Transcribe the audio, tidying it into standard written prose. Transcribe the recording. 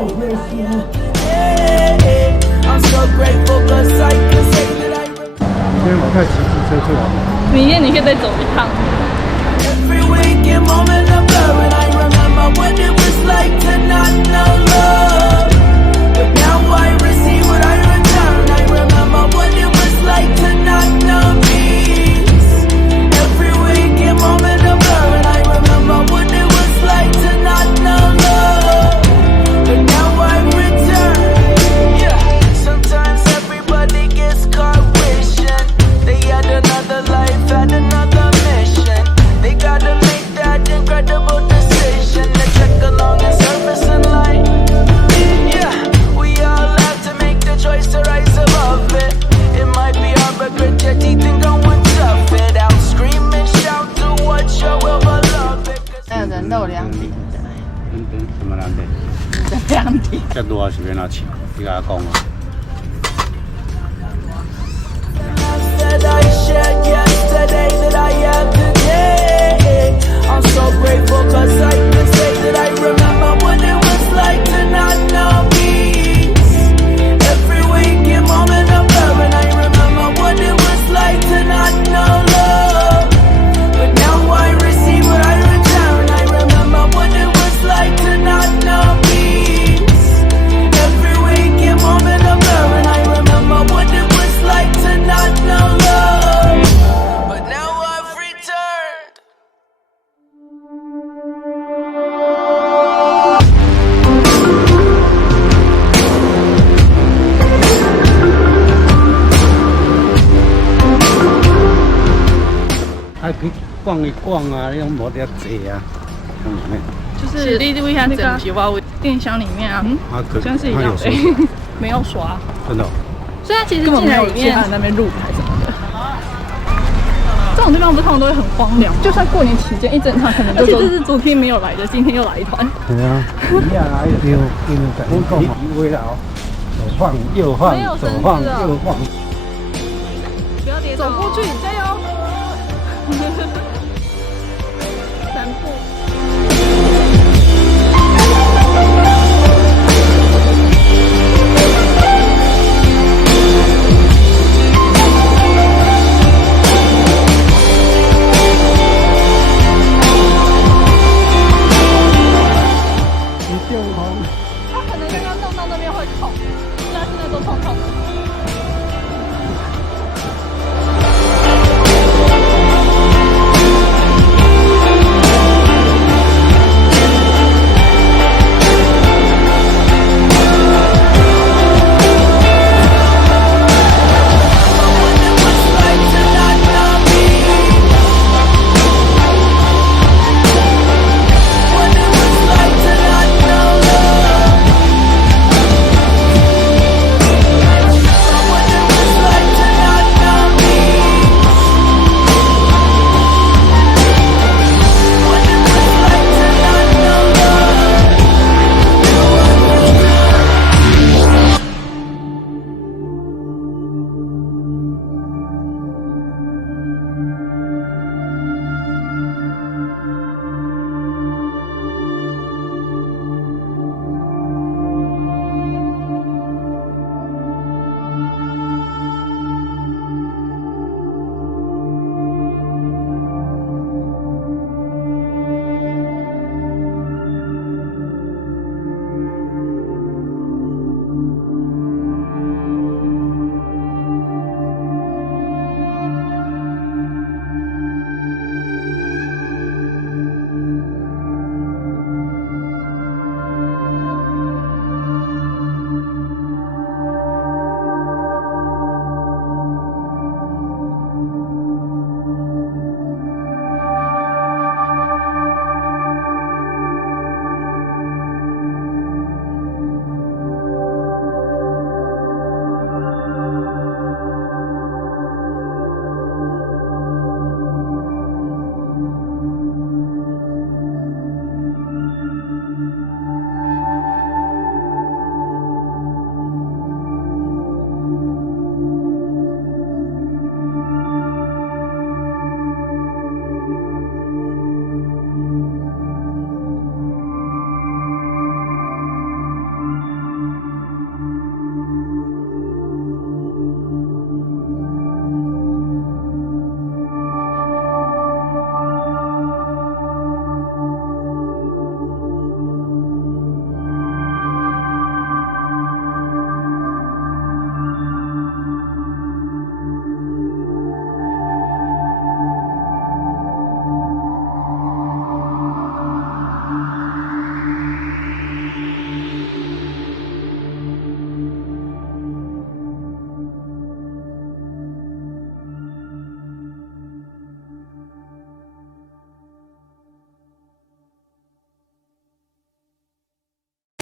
今天我快骑机车去了。明天你可以再走一趟。什么难题？两题。这多少是要拿钱？你甲我讲啊。还可以逛一逛啊，用摩托车啊，看里面。就是例如一下那个电箱里面啊，好像是一样的，没有刷。真的、哦？所以它其实进来里面那边录还是什么的。这种地方不通常都会很荒凉，就算过年期间一整场可能都是昨天没有来的，今天又来一团。对啊，一样啊，有在你微了，左晃右晃，左晃右晃。不要跌倒，走过去，加油！3步。他可能刚刚弄到那边会痛，但现在都痛痛的。